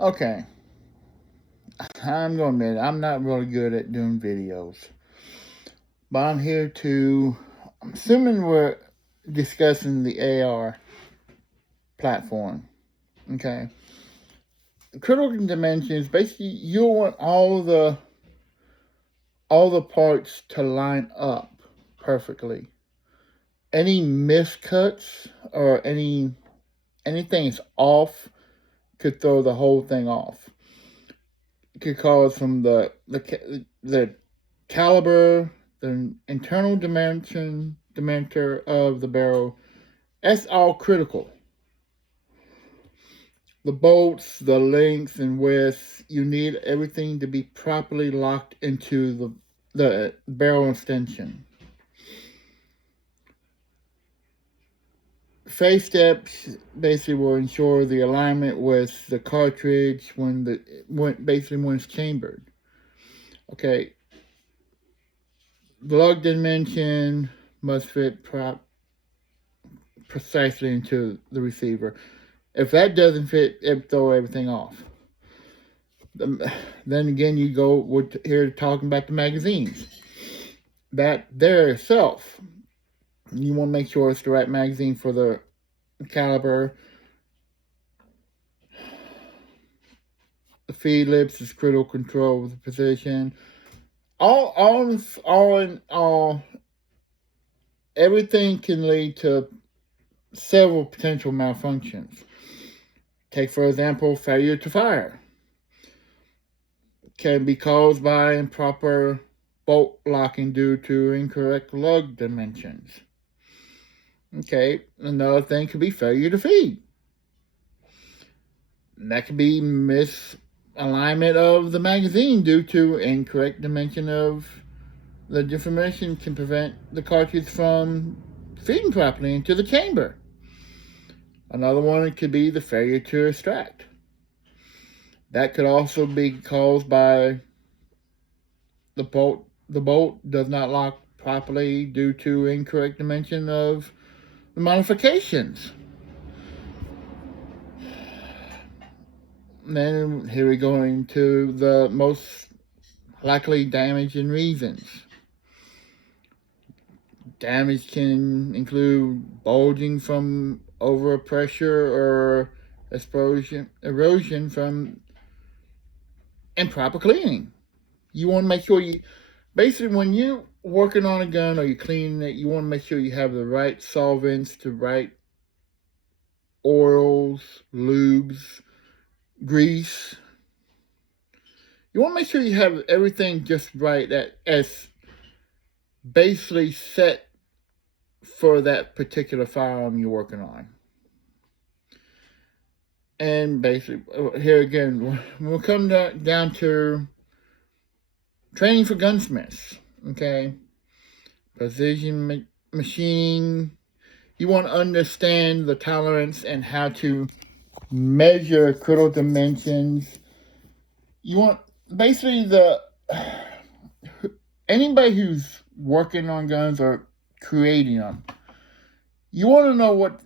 Okay, I'm going to admit I'm not really good at doing videos, but I'm here to. I'm assuming we're discussing the AR platform. Okay, critical dimensions. Basically, you want all the parts to line up perfectly. Any miscuts or anything's off could throw the whole thing off. It could cause from the caliber, the internal diameter of the barrel. That's all critical. The bolts, the length and width, you need everything to be properly locked into the barrel extension. Phase steps basically will ensure the alignment with the cartridge when it's chambered. Okay, the lug dimension must fit precisely into the receiver. If that doesn't fit, it throw everything off. Then again, we're here talking about the magazines. That there itself, you want to make sure it's the right magazine for the caliber. The feed lips is critical control of the position. All in all, everything can lead to several potential malfunctions. Take, for example, failure to fire. Can be caused by improper bolt locking due to incorrect lug dimensions. Okay, another thing could be failure to feed. And that could be misalignment of the magazine due to incorrect dimension of the deformation can prevent the cartridge from feeding properly into the chamber. Another one could be the failure to extract. That could also be caused by the bolt. The bolt does not lock properly due to incorrect dimension of the modifications. And then here we go into the most likely damaging reasons. Damage can include bulging from overpressure or erosion from improper cleaning. You want to make sure basically when you're working on a gun or you're cleaning it, you want to make sure you have the right solvents, the right oils, lubes, grease. You want to make sure you have everything just right, that as basically set for that particular firearm you're working on. And basically, here again, we'll come down to training for gunsmiths. Okay, precision machining. You want to understand the tolerance and how to measure critical dimensions. You want basically anybody who's working on guns or creating them. You want to know what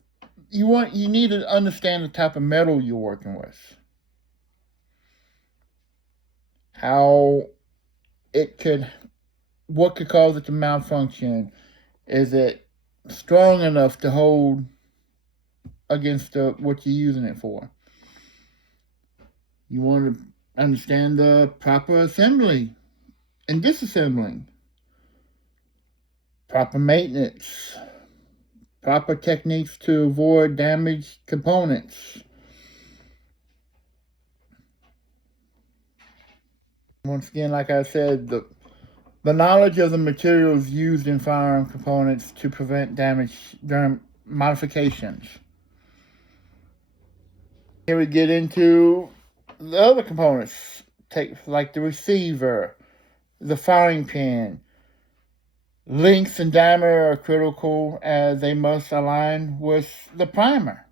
you want. You need to understand the type of metal you're working with. What could cause it to malfunction? Is it strong enough to hold against what you're using it for? You want to understand the proper assembly and disassembling, proper maintenance, proper techniques to avoid damaged components. Once again, like I said, the knowledge of the materials used in firearm components to prevent damage during modifications. Here we get into the other components, like the receiver, the firing pin. Length and diameter are critical as they must align with the primer.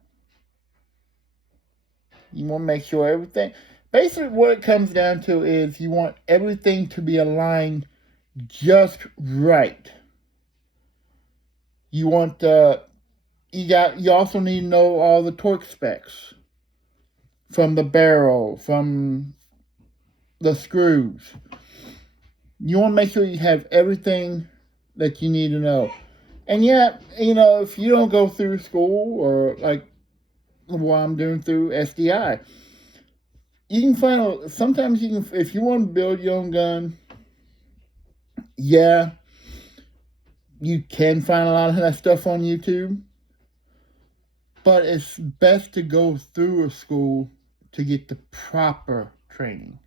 You want to make sure everything. Basically, what it comes down to is you want everything to be aligned just right. You want you also need to know all the torque specs from the barrel, from the screws. You want to make sure you have everything that you need to know. And yet, if you don't go through school or like what I'm doing through SDI, you can find, sometimes you can, if you want to build your own gun, yeah, you can find a lot of that stuff on YouTube. But it's best to go through a school to get the proper training.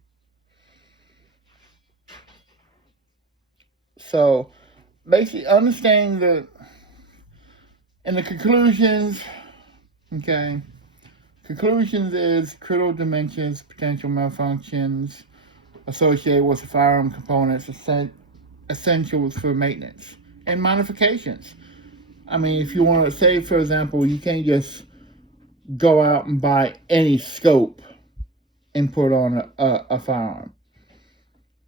So, basically, understanding the conclusions, okay? Conclusions is critical dimensions, potential malfunctions associated with the firearm components, essentials for maintenance, and modifications. I mean, if you want to say, for example, you can't just go out and buy any scope and put on a firearm.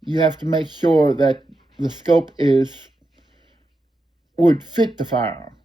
You have to make sure that the scope would fit the firearm.